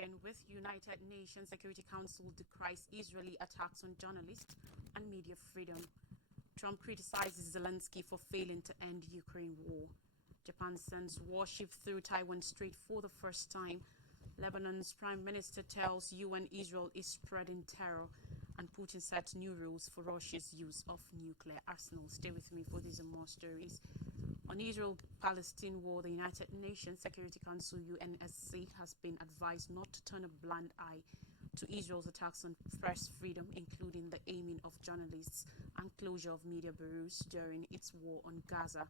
begin with United Nations Security Council decries Israeli attacks on journalists and media freedom. Trump criticizes Zelensky for failing to end Ukraine war. Japan sends warship through Taiwan Strait for the first time. Lebanon's prime minister tells UN Israel is spreading terror. And Putin sets new rules for Russia's use of nuclear arsenals. Stay with me for these and more stories. On Israel-Palestine war, the United Nations Security Council UNSC has been advised not to turn a blind eye to Israel's attacks on press freedom, including the aiming of journalists and closure of media bureaus during its war on Gaza.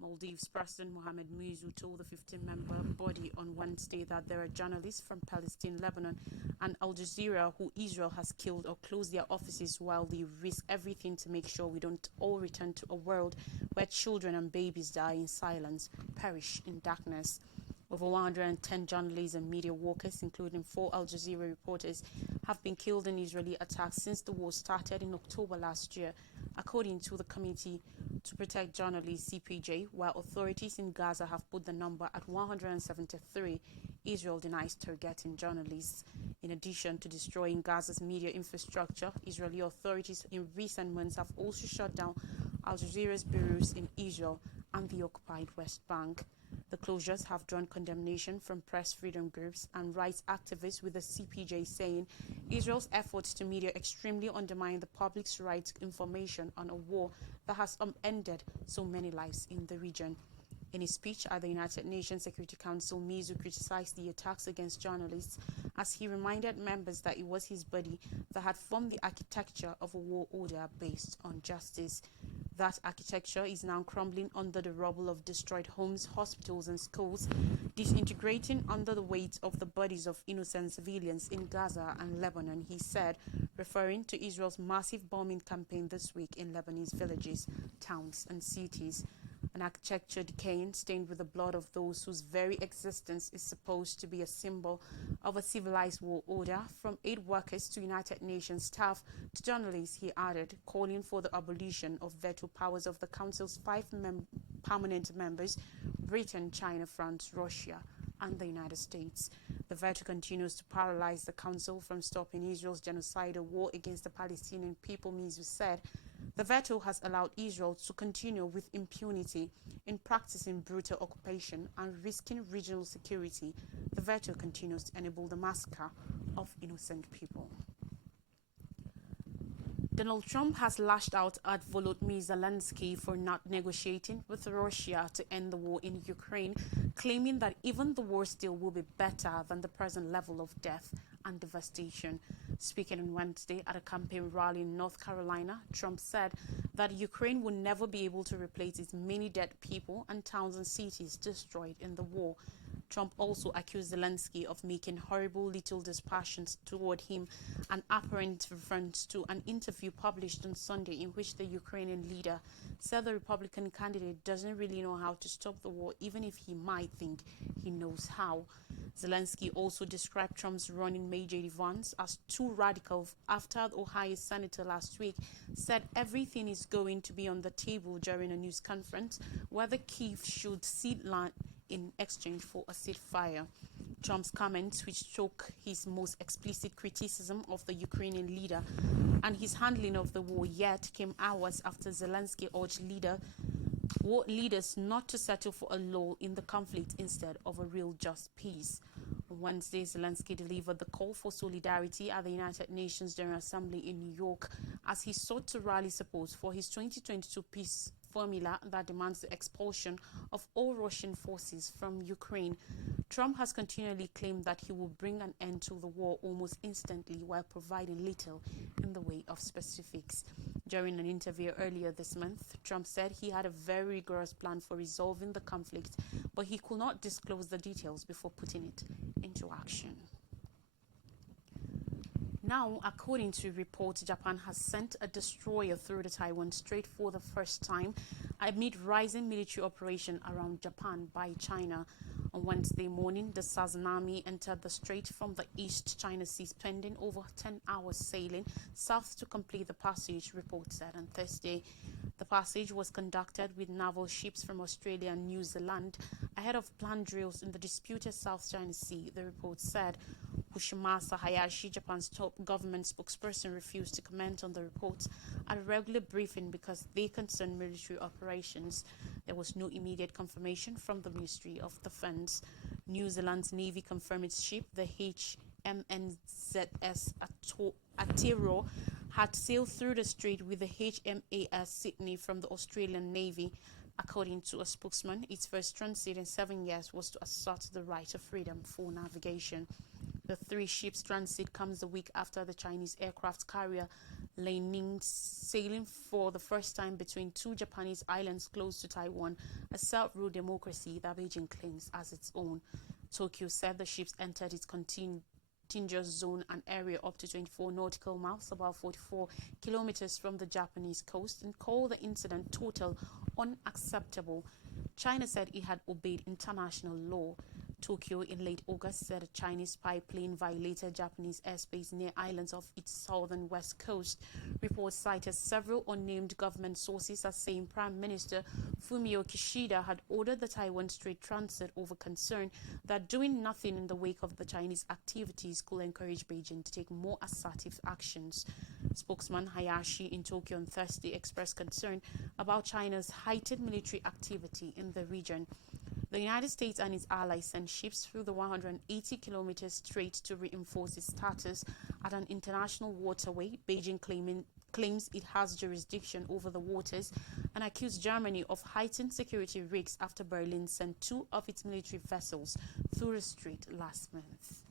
Maldives President Mohamed Muizzu told the 15-member body on Wednesday that there are journalists from Palestine, Lebanon, and Al Jazeera who Israel has killed or closed their offices while they risk everything to make sure we don't all return to a world where children and babies die in silence, perish in darkness. Over 110 journalists and media workers, including 4 Al Jazeera reporters, have been killed in Israeli attacks since the war started in October last year, according to the Committee to Protect Journalists (CPJ), while authorities in Gaza have put the number at 173. Israel denies targeting journalists. In addition to destroying Gaza's media infrastructure, Israeli authorities in recent months have also shut down Al Jazeera's bureaus in Israel and the occupied West Bank. The closures have drawn condemnation from press freedom groups and rights activists, with the CPJ saying Israel's efforts to media extremely undermine the public's right to information on a war that has upended so many lives in the region. In his speech at the United Nations Security Council, Muizzu criticized the attacks against journalists as he reminded members that it was his body that had formed the architecture of a war order based on justice. That architecture is now crumbling under the rubble of destroyed homes, hospitals and schools, disintegrating under the weight of the bodies of innocent civilians in Gaza and Lebanon, he said, referring to Israel's massive bombing campaign this week in Lebanese villages, towns and cities. An architecture decaying, stained with the blood of those whose very existence is supposed to be a symbol of a civilized world order, from aid workers to United Nations staff to journalists, he added, calling for the abolition of veto powers of the Council's 5 permanent members, Britain, China, France, Russia, and the United States. The veto continues to paralyze the Council from stopping Israel's genocidal war against the Palestinian people, Muizzu said. The veto has allowed Israel to continue with impunity in practicing brutal occupation and risking regional security. The veto continues to enable the massacre of innocent people. Donald Trump has lashed out at Volodymyr Zelensky for not negotiating with Russia to end the war in Ukraine, claiming that even the war still will be better than the present level of death and devastation. Speaking on Wednesday at a campaign rally in North Carolina, Trump said that Ukraine will never be able to replace its many dead people and towns and cities destroyed in the war. Trump also accused Zelensky of making horrible little dispassions toward him, an apparent reference to an interview published on Sunday in which the Ukrainian leader said the Republican candidate doesn't really know how to stop the war, even if he might think he knows how. Zelensky also described Trump's running mate J.D. Vance as too radical after the Ohio senator last week said everything is going to be on the table during a news conference whether Kyiv should cede land in exchange for a ceasefire. Trump's comments, which took his most explicit criticism of the Ukrainian leader and his handling of the war yet, came hours after Zelensky urged leaders not to settle for a lull in the conflict instead of a real just peace. On Wednesday, Zelensky delivered the call for solidarity at the United Nations General Assembly in New York as he sought to rally support for his 2022 peace formula that demands the expulsion of all Russian forces from Ukraine. Trump has continually claimed that he will bring an end to the war almost instantly while providing little in the way of specifics. During an interview earlier this month, Trump said he had a very rigorous plan for resolving the conflict, but he could not disclose the details before putting it into action. Now, according to reports, Japan has sent a destroyer through the Taiwan Strait for the first time amid rising military operation around Japan by China. On Wednesday morning, the Sazanami entered the strait from the East China Sea, spending over 10 hours sailing south to complete the passage, reports said on Thursday. The passage was conducted with naval ships from Australia and New Zealand ahead of planned drills in the disputed South China Sea, the report said. Fukushimasa Hayashi, Japan's top government spokesperson, refused to comment on the reports at a regular briefing because they concern military operations. There was no immediate confirmation from the Ministry of Defense. New Zealand's Navy confirmed its ship, the HMNZS Aotearoa, had sailed through the strait with the HMAS Sydney from the Australian Navy. According to a spokesman, its first transit in 7 years was to assert the right of freedom for navigation. The three ships' transit comes a week after the Chinese aircraft carrier Liaoning sailing for the first time between two Japanese islands close to Taiwan, a Silk Road democracy that Beijing claims as its own. Tokyo said the ships entered its contiguous zone, an area up to 24 nautical miles, about 44 kilometers from the Japanese coast, and called the incident total unacceptable. China said it had obeyed international law. Tokyo in late August said a Chinese spy plane violated Japanese airspace near islands off its southern west coast. Reports cited several unnamed government sources as saying Prime Minister Fumio Kishida had ordered the Taiwan Strait transit over concern that doing nothing in the wake of the Chinese activities could encourage Beijing to take more assertive actions. Spokesman Hayashi in Tokyo on Thursday expressed concern about China's heightened military activity in the region. The United States and its allies sent ships through the 180-kilometer strait to reinforce its status at an international waterway. Beijing claims it has jurisdiction over the waters and accused Germany of heightened security risks after Berlin sent two of its military vessels through the strait last month.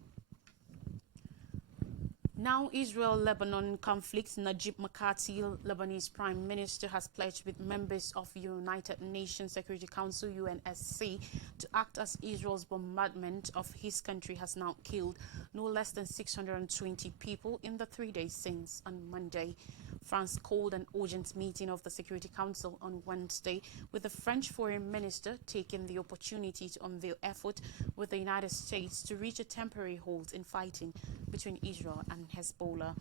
Now, Israel-Lebanon conflict. Najib Mikati, Lebanese Prime Minister, has pledged with members of United Nations Security Council (UNSC) to act as Israel's bombardment of his country has now killed no less than 620 people in the 3 days since on Monday. France called an urgent meeting of the Security Council on Wednesday, with the French Foreign Minister taking the opportunity to unveil effort with the United States to reach a temporary halt in fighting between Israel and Hezbollah.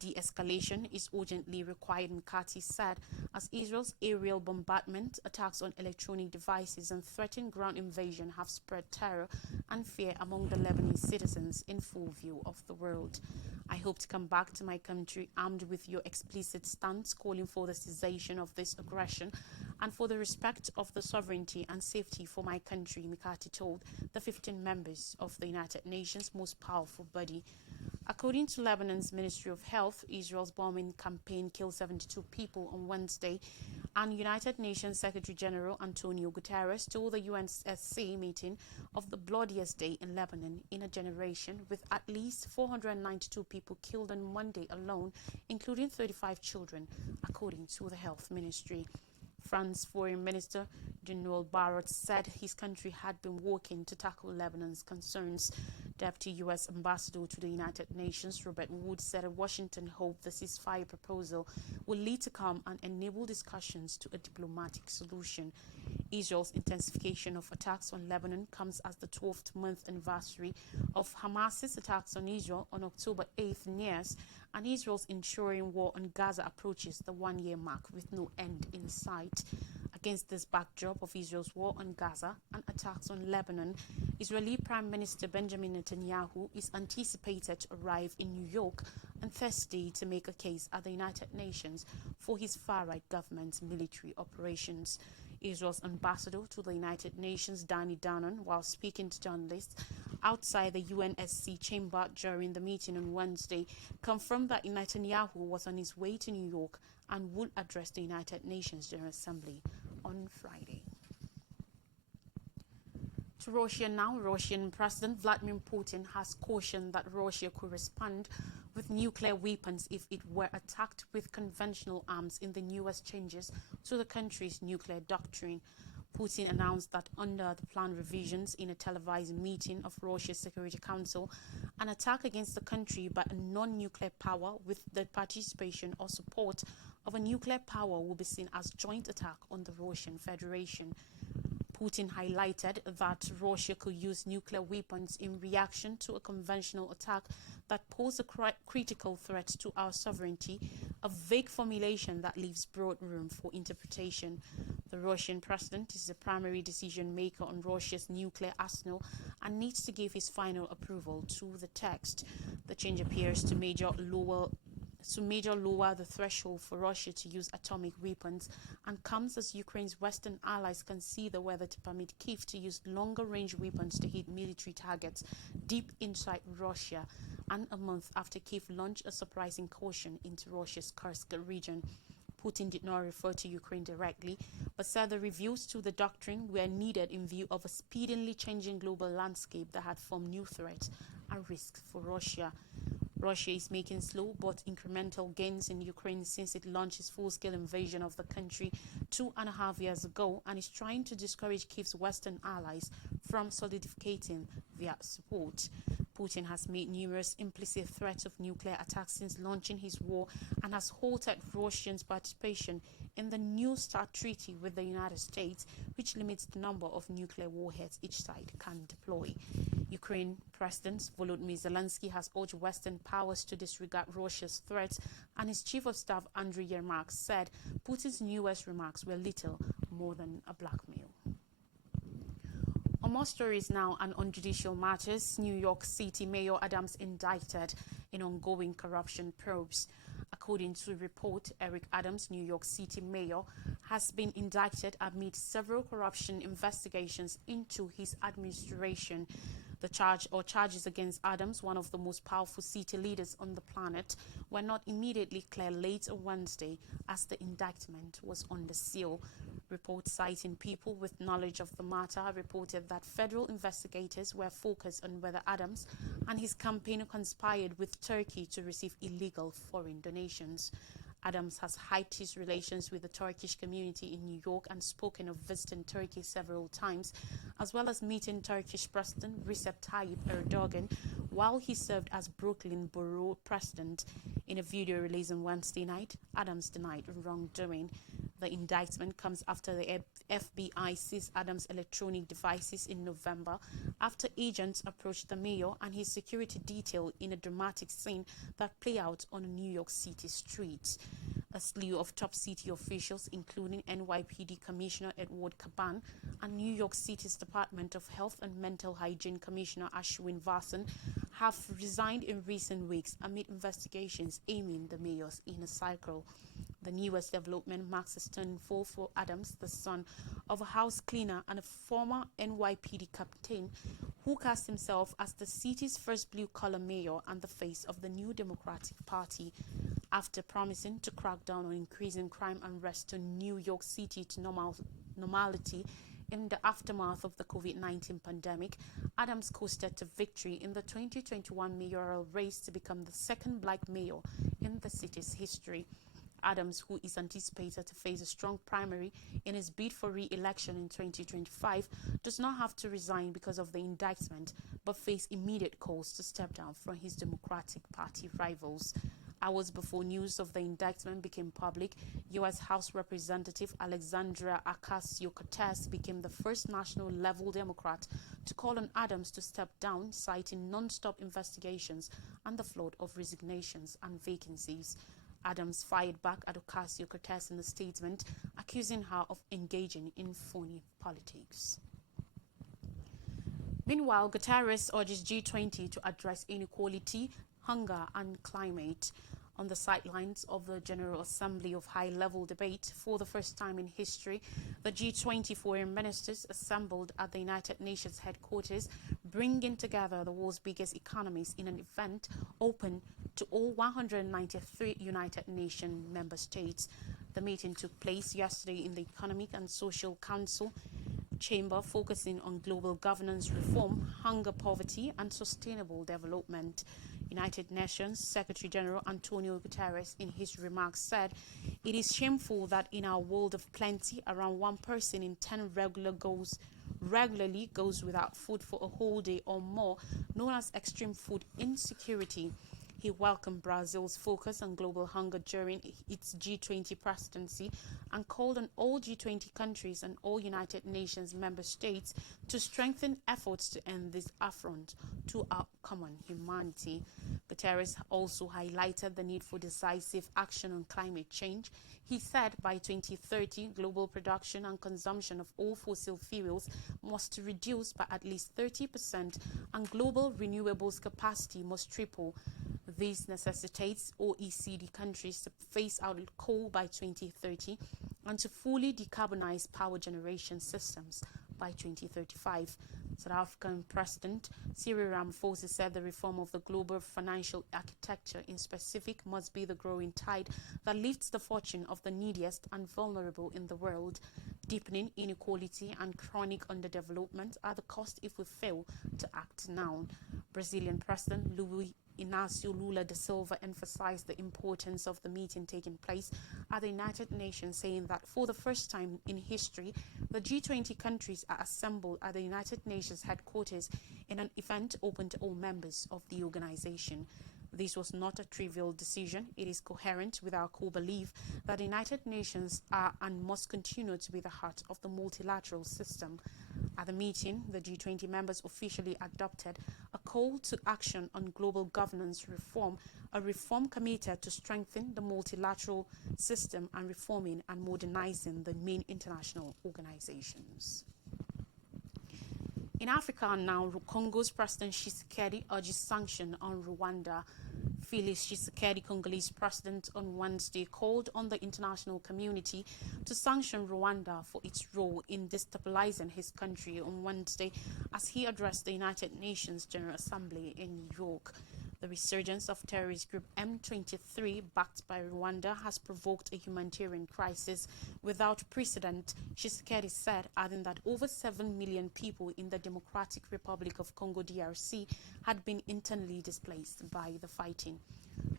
De-escalation is urgently required, Mikati said, as Israel's aerial bombardment, attacks on electronic devices and threatened ground invasion have spread terror and fear among the Lebanese citizens in full view of the world. I hope to come back to my country armed with your explicit stance calling for the cessation of this aggression and for the respect of the sovereignty and safety for my country, Mikati told the 15 members of the United Nations' most powerful body. According to Lebanon's Ministry of Health, Israel's bombing campaign killed 72 people on Wednesday, and United Nations Secretary General Antonio Guterres told the UNSC meeting of the bloodiest day in Lebanon in a generation, with at least 492 people killed on Monday alone, including 35 children, according to the Health Ministry. France's Foreign Minister Jean-Noël Barrot said his country had been working to tackle Lebanon's concerns. Deputy U.S. Ambassador to the United Nations Robert Wood said Washington hoped the ceasefire proposal will lead to calm and enable discussions to a diplomatic solution. Israel's intensification of attacks on Lebanon comes as the 12th month anniversary of Hamas's attacks on Israel on October 8th nears, and Israel's ensuring war on Gaza approaches the one-year mark with no end in sight. Against this backdrop of Israel's war on Gaza and attacks on Lebanon, Israeli Prime Minister Benjamin Netanyahu is anticipated to arrive in New York on Thursday to make a case at the United Nations for his far-right government's military operations. Israel's ambassador to the United Nations, Danny Danon, while speaking to journalists outside the UNSC chamber during the meeting on Wednesday, confirmed that Netanyahu was on his way to New York and would address the United Nations General Assembly on Friday. To Russia now, Russian President Vladimir Putin has cautioned that Russia could respond with nuclear weapons if it were attacked with conventional arms in the newest changes to the country's nuclear doctrine. Putin announced that under the planned revisions in a televised meeting of Russia's Security Council, an attack against the country by a non-nuclear power with the participation or support of a nuclear power will be seen as joint attack on the Russian Federation. Putin highlighted that Russia could use nuclear weapons in reaction to a conventional attack that poses a critical threat to our sovereignty, a vague formulation that leaves broad room for interpretation. The Russian president is the primary decision maker on Russia's nuclear arsenal and needs to give his final approval to the text. The change appears to major lower the threshold for Russia to use atomic weapons and comes as Ukraine's Western allies consider whether to permit Kyiv to use longer-range weapons to hit military targets deep inside Russia, and a month after Kyiv launched a surprise incursion into Russia's Kursk region. Putin did not refer to Ukraine directly, but said the reviews to the doctrine were needed in view of a speedily changing global landscape that had formed new threats and risks for Russia. Russia is making slow but incremental gains in Ukraine since it launched its full-scale invasion of the country 2.5 years ago and is trying to discourage Kyiv's Western allies from solidifying their support. Putin has made numerous implicit threats of nuclear attacks since launching his war and has halted Russia's participation in the New START treaty with the United States, which limits the number of nuclear warheads each side can deploy. Ukraine President Volodymyr Zelensky has urged Western powers to disregard Russia's threats, and his Chief of Staff Andriy Yermak said Putin's newest remarks were little more than a blackmail. On more stories now and on judicial matters, New York City Mayor Adams indicted in ongoing corruption probes. According to a report, Eric Adams, New York City Mayor, has been indicted amid several corruption investigations into his administration. The charges against Adams, one of the most powerful city leaders on the planet, were not immediately clear late on Wednesday as the indictment was under seal. Reports citing people with knowledge of the matter reported that federal investigators were focused on whether Adams and his campaign conspired with Turkey to receive illegal foreign donations. Adams has hyped his relations with the Turkish community in New York and spoken of visiting Turkey several times, as well as meeting Turkish President Recep Tayyip Erdogan while he served as Brooklyn Borough President. In a video released on Wednesday night, Adams denied wrongdoing. The indictment comes after the FBI seized Adams' electronic devices in November after agents approached the mayor and his security detail in a dramatic scene that played out on a New York City street. A slew of top city officials, including NYPD Commissioner Edward Caban and New York City's Department of Health and Mental Hygiene Commissioner Ashwin Vasan, have resigned in recent weeks amid investigations aiming the mayor's inner circle. The newest development marks a stunning fall for Adams, the son of a house cleaner and a former NYPD captain who cast himself as the city's first blue-collar mayor and the face of the new Democratic Party. After promising to crack down on increasing crime and return New York City to normality in the aftermath of the COVID-19 pandemic, Adams coasted to victory in the 2021 mayoral race to become the second black mayor in the city's history. Adams, who is anticipated to face a strong primary in his bid for re-election in 2025, does not have to resign because of the indictment, but face immediate calls to step down from his Democratic Party rivals. Hours before news of the indictment became public, U.S. House Representative Alexandria Ocasio-Cortez became the first national-level Democrat to call on Adams to step down, citing non-stop investigations and the flood of resignations and vacancies. Adams fired back at Ocasio-Cortez in a statement, accusing her of engaging in phony politics. Meanwhile, Guterres urges G20 to address inequality, hunger and climate. On the sidelines of the General Assembly of high-level debate, for the first time in history, the G20 foreign ministers assembled at the United Nations headquarters, bringing together the world's biggest economies in an event open to all 193 United Nations member states. The meeting took place yesterday in the Economic and Social Council chamber, focusing on global governance reform, hunger, poverty, and sustainable development. United Nations Secretary General Antonio Guterres, in his remarks, said, "It is shameful that in our world of plenty, around 1 person in 10 regularly goes without food for a whole day or more, known as extreme food insecurity." He welcomed Brazil's focus on global hunger during its G20 presidency and called on all G20 countries and all United Nations member states to strengthen efforts to end this affront to our common humanity. Guterres also highlighted the need for decisive action on climate change. He said by 2030, global production and consumption of all fossil fuels must reduce by at least 30% and global renewables capacity must triple. This necessitates OECD countries to phase out coal by 2030 and to fully decarbonize power generation systems by 2035. South African President Cyril Ramaphosa said the reform of the global financial architecture in specific must be the growing tide that lifts the fortune of the neediest and vulnerable in the world. Deepening inequality and chronic underdevelopment are the cost if we fail to act now. Brazilian President Luiz Inácio Lula da Silva emphasized the importance of the meeting taking place at the United Nations, saying that for the first time in history, the G20 countries are assembled at the United Nations headquarters in an event open to all members of the organization. This was not a trivial decision. It is coherent with our core belief that the United Nations are and must continue to be the heart of the multilateral system. At the meeting, the G20 members officially adopted a call to action on global governance reform, a reform committed to strengthen the multilateral system and reforming and modernizing the main international organizations. In Africa now, Congo's President Tshisekedi urges sanction on Rwanda. Felix Tshisekedi, Congolese president, on Wednesday called on the international community to sanction Rwanda for its role in destabilizing his country on Wednesday as he addressed the United Nations General Assembly in New York. The resurgence of terrorist group M23, backed by Rwanda, has provoked a humanitarian crisis without precedent, Tshisekedi said, adding that over 7 million people in the Democratic Republic of Congo DRC had been internally displaced by the fighting.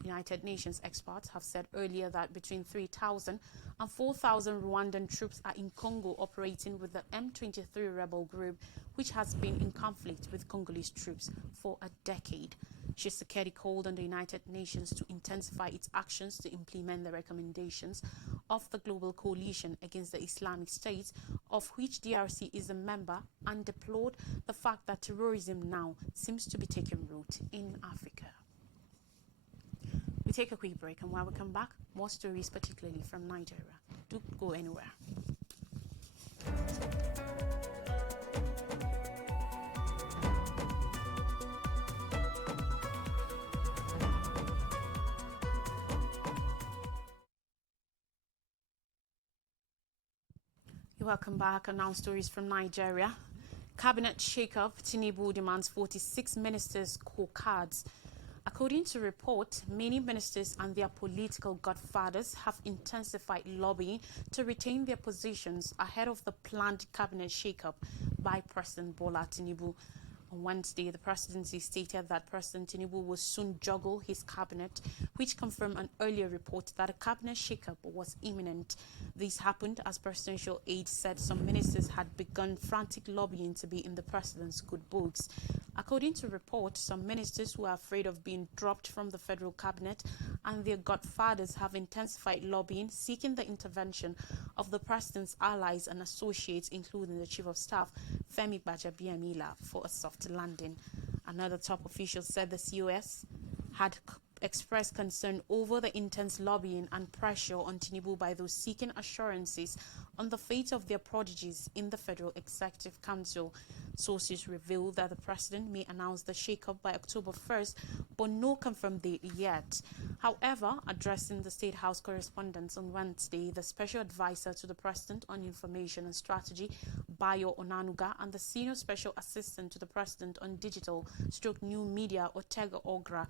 United Nations experts have said earlier that between 3,000 and 4,000 Rwandan troops are in Congo operating with the M23 rebel group, which has been in conflict with Congolese troops for a decade. Tshisekedi called on the United Nations to intensify its actions to implement the recommendations of the global coalition against the Islamic State, of which DRC is a member, and deplored the fact that terrorism now seems to be taking root in Africa. We take a quick break, and when we come back, more stories, particularly from Nigeria. Do go anywhere. Welcome back. And now stories from Nigeria. Cabinet shake-up. Tinubu demands 46 ministers' scorecards. According to report, many ministers and their political godfathers have intensified lobbying to retain their positions ahead of the planned cabinet shake-up by President Bola Tinubu. On Wednesday, the presidency stated that President Tinubu will soon juggle his cabinet, which confirmed an earlier report that a cabinet shake-up was imminent. This happened as presidential aides said some ministers had begun frantic lobbying to be in the president's good books. According to reports, some ministers who are afraid of being dropped from the federal cabinet and their godfathers have intensified lobbying, seeking the intervention of the president's allies and associates, including the Chief of Staff, Femi Gbajabiamila, for a soft landing. Another top official said the COS had expressed concern over the intense lobbying and pressure on Tinubu by those seeking assurances on the fate of their prodigies in the Federal Executive Council. Sources reveal that the president may announce the shake-up by October 1st, but no confirmed date yet. However, addressing the State House correspondents on Wednesday, the special advisor to the president on information and strategy, Bayo Onanuga, and the senior special assistant to the president on digital new media, Ortega Ogra,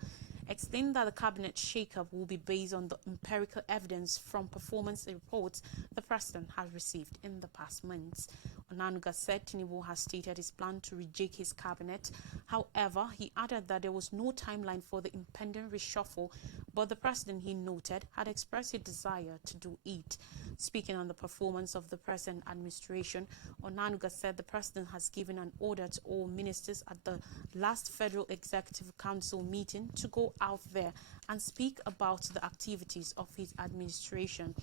explained that the cabinet shake-up will be based on the empirical evidence from performance reports the president has received in the past months. Onanuga said Tinubu has stated his plan to rejig his cabinet. However, he added that there was no timeline for the impending reshuffle, but the president, he noted, had expressed a desire to do it. Speaking on the performance of the present administration, Onanuga said the president has given an order to all ministers at the last Federal Executive Council meeting to go out there and speak about the activities of his administration.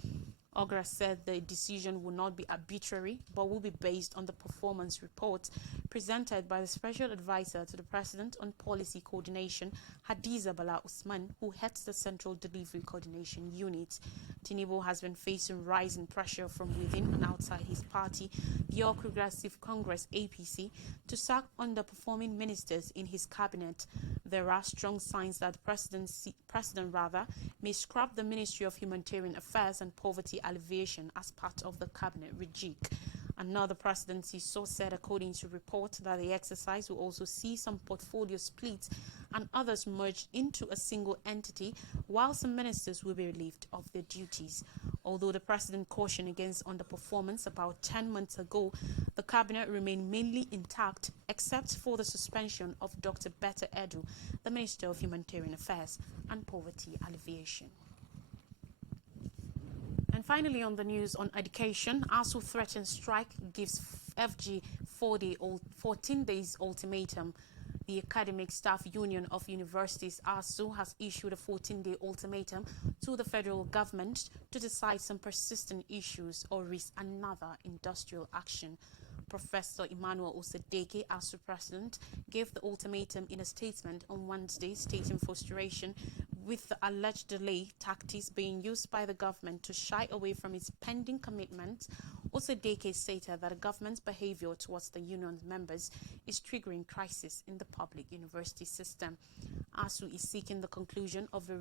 Ogra said the decision will not be arbitrary, but will be based on the performance report presented by the Special Advisor to the President on Policy Coordination, Hadiza Bala Usman, who heads the Central Delivery Coordination Unit. Tinubu has been facing rising pressure from within and outside his party, the All Progressive Congress (APC), to sack underperforming ministers in his cabinet. There are strong signs that the president may scrap the Ministry of Humanitarian Affairs and Poverty Alleviation as part of the cabinet rejig. Another presidency source said, according to reports, that the exercise will also see some portfolio splits and others merged into a single entity, while some ministers will be relieved of their duties. Although the president cautioned against underperformance about 10 months ago, the cabinet remained mainly intact except for the suspension of Dr. Betta Edu, the Minister of Humanitarian Affairs and Poverty Alleviation. And finally, on the news on education, ASU threatens strike, gives FG 14 days ultimatum. The Academic Staff Union of Universities, ASU, has issued a 14-day ultimatum to the federal government to decide some persistent issues or risk another industrial action. Professor Emmanuel Osedeke, ASU president, gave the ultimatum in a statement on Wednesday, stating frustration with the alleged delay tactics being used by the government to shy away from its pending commitments. Osedeke stated that the government's behavior towards the union's members is triggering crisis in the public university system. ASU is seeking the conclusion of the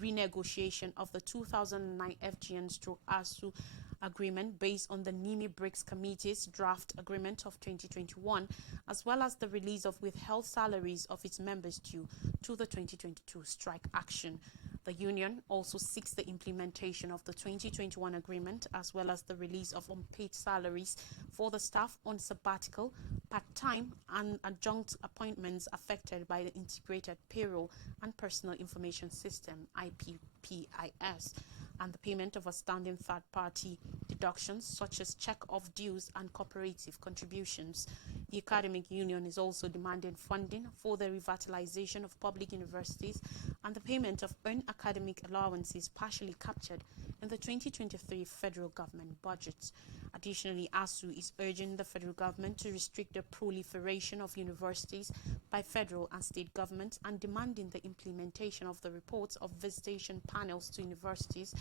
renegotiation of the 2009 FGN/ASU agreement based on the NIMI BRICS Committee's draft agreement of 2021, as well as the release of withheld salaries of its members due to the 2022 strike action. The union also seeks the implementation of the 2021 agreement, as well as the release of unpaid salaries for the staff on sabbatical, part-time and adjunct appointments affected by the Integrated Payroll and Personal Information System (IPPIS), and the payment of outstanding third-party deductions such as check-off dues and cooperative contributions. The academic union is also demanding funding for the revitalization of public universities and the payment of earned academic allowances partially captured in the 2023 federal government budget. Additionally, ASU is urging the federal government to restrict the proliferation of universities by federal and state governments and demanding the implementation of the reports of visitation panels to universities,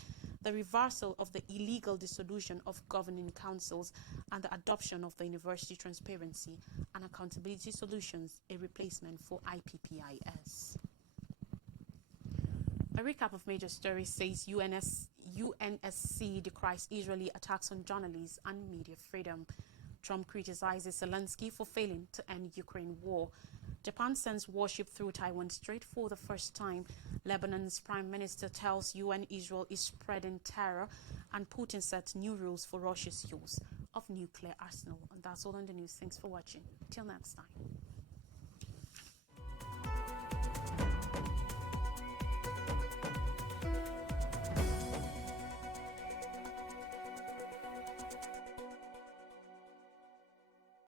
the reversal of the illegal dissolution of governing councils, and the adoption of the University Transparency and Accountability Solutions, a replacement for IPPIS. A recap of major stories says UNSC decries Israeli attacks on journalists and media freedom. Trump criticizes Zelensky for failing to end Ukraine war. Japan sends warship through Taiwan Strait for the first time. Lebanon's prime minister tells UN Israel is spreading terror, and Putin sets new rules for Russia's use of nuclear arsenal. And that's all on the news. Thanks for watching. Till next time.